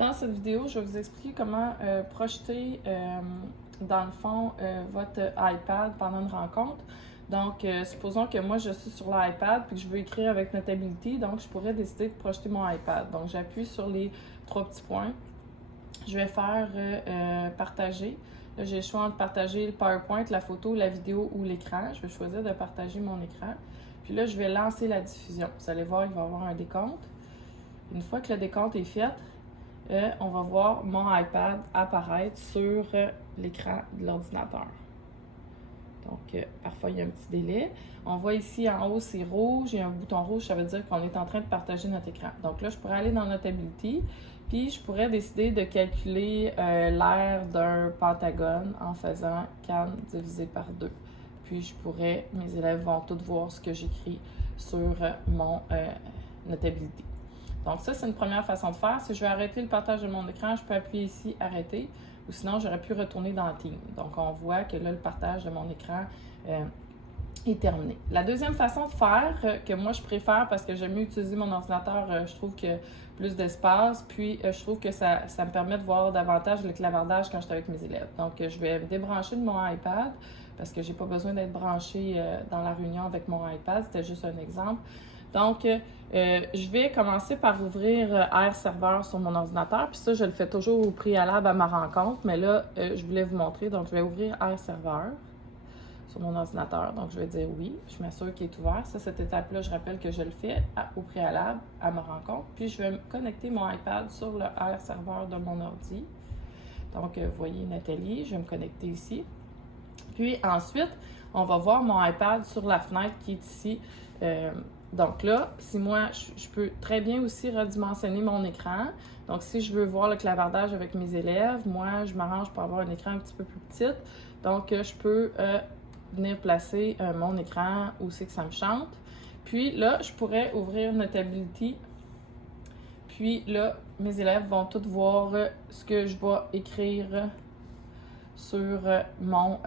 Dans cette vidéo, je vais vous expliquer comment projeter, dans le fond, votre iPad pendant une rencontre. Donc, supposons que moi, je suis sur l'iPad et que je veux écrire avec Notability, donc je pourrais décider de projeter mon iPad. Donc, j'appuie sur les trois petits points. Je vais faire partager. Là, j'ai le choix entre partager le PowerPoint, la photo, la vidéo ou l'écran. Je vais choisir de partager mon écran. Puis là, je vais lancer la diffusion. Vous allez voir, il va y avoir un décompte. Une fois que le décompte est fait, on va voir mon iPad apparaître sur l'écran de l'ordinateur. Donc, parfois, il y a un petit délai. On voit ici en haut, c'est rouge. Il y a un bouton rouge, ça veut dire qu'on est en train de partager notre écran. Donc là, je pourrais aller dans Notability, puis je pourrais décider de calculer l'aire d'un pentagone en faisant can divisé par 2. Puis je pourrais, mes élèves vont tous voir ce que j'écris sur mon Notability. Donc ça, c'est une première façon de faire. Si je veux arrêter le partage de mon écran, je peux appuyer ici « Arrêter » ou sinon, j'aurais pu retourner dans Teams. Donc, on voit que là, le partage de mon écran est terminé. La deuxième façon de faire, que moi, je préfère parce que j'aime mieux utiliser mon ordinateur, je trouve que plus d'espace, puis je trouve que ça me permet de voir davantage le clavardage quand je suis avec mes élèves. Donc, je vais me débrancher de mon iPad parce que j'ai pas besoin d'être branché dans la réunion avec mon iPad. C'était juste un exemple. Donc, je vais commencer par ouvrir Air Server sur mon ordinateur. Puis ça, je le fais toujours au préalable à ma rencontre. Mais là, je voulais vous montrer. Donc, je vais ouvrir Air Server sur mon ordinateur. Donc, je vais dire oui. Je m'assure qu'il est ouvert. Ça, cette étape-là, je rappelle que je le fais au préalable à ma rencontre. Puis, je vais connecter mon iPad sur le Air Server de mon ordi. Donc, vous voyez Nathalie. Je vais me connecter ici. Puis, ensuite, on va voir mon iPad sur la fenêtre qui est ici. Donc là, si moi, je peux très bien aussi redimensionner mon écran. Donc, si je veux voir le clavardage avec mes élèves, moi, je m'arrange pour avoir un écran un petit peu plus petit. Donc, je peux venir placer mon écran où c'est que ça me chante. Puis là, je pourrais ouvrir Notability. Puis là, mes élèves vont tous voir ce que je vais écrire sur mon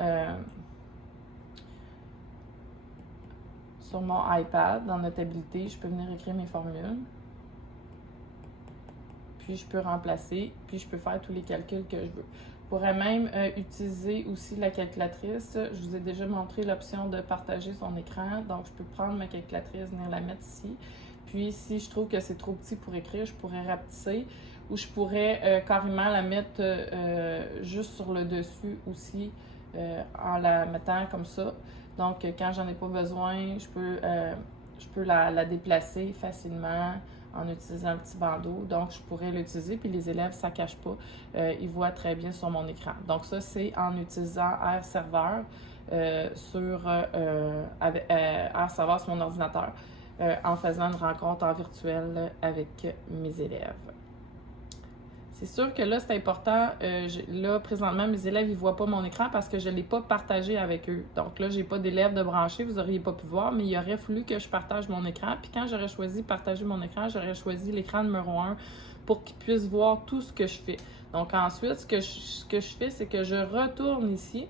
iPad, dans Notability, je peux venir écrire mes formules. Puis je peux remplacer, puis je peux faire tous les calculs que je veux. Je pourrais même utiliser aussi la calculatrice. Je vous ai déjà montré l'option de partager son écran. Donc, je peux prendre ma calculatrice, venir la mettre ici. Puis, si je trouve que c'est trop petit pour écrire, je pourrais rapetisser. Ou je pourrais carrément la mettre juste sur le dessus aussi, en la mettant comme ça. Donc, quand j'en ai pas besoin, je peux la déplacer facilement en utilisant un petit bandeau. Donc, je pourrais l'utiliser, puis les élèves, ça ne cache pas. Ils voient très bien sur mon écran. Donc, ça, c'est en utilisant Air Server Air Server sur mon ordinateur, en faisant une rencontre en virtuel avec mes élèves. C'est sûr que là, c'est important. Là, présentement, mes élèves, ils ne voient pas mon écran parce que je ne l'ai pas partagé avec eux. Donc là, je n'ai pas d'élèves de branchés, vous n'auriez pas pu voir, mais il aurait fallu que je partage mon écran. Puis quand j'aurais choisi partager mon écran, j'aurais choisi l'écran numéro 1 pour qu'ils puissent voir tout ce que je fais. Donc ensuite, ce que je fais, c'est que je retourne ici.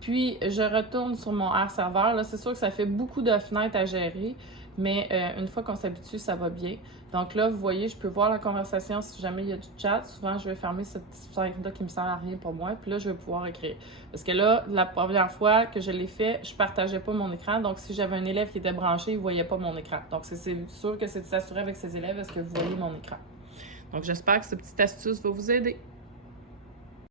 Puis, je retourne sur mon Air Server. Là, c'est sûr que ça fait beaucoup de fenêtres à gérer, mais une fois qu'on s'habitue, ça va bien. Donc là, vous voyez, je peux voir la conversation si jamais il y a du chat. Souvent, je vais fermer cette petite fenêtre-là qui me sert à rien pour moi. Puis là, je vais pouvoir écrire. Parce que là, la première fois que je l'ai fait, je ne partageais pas mon écran. Donc, si j'avais un élève qui était branché, il ne voyait pas mon écran. Donc, c'est sûr que c'est de s'assurer avec ses élèves, est-ce que vous voyez mon écran. Donc, j'espère que cette petite astuce va vous aider.